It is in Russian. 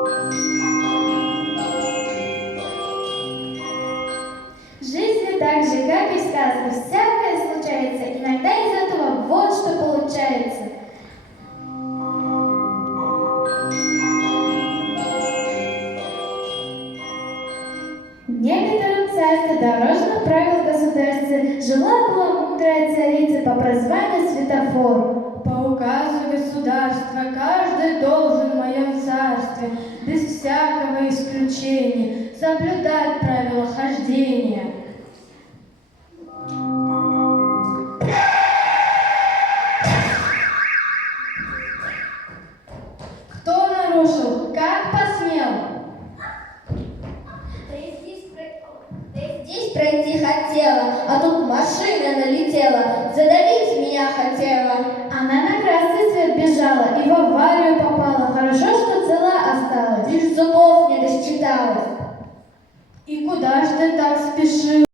В жизни так же, как и в сказках, всякое случается. Иногда из этого вот что получается. В некотором царстве дорожных правил государства жила-была мудрая царица по прозванию Светофор. По указу государства каждый должен в моем царстве без всякого исключения соблюдать правила хождения. Кто нарушил? Как посмел? Ты здесь пройти хотела, а тут машина налетела, задавить меня хотела. Она на красный свет бежала и в аварию попала. Хорошо, что цела осталась. Лишь зубов не досчиталась. И куда ж ты так спешил?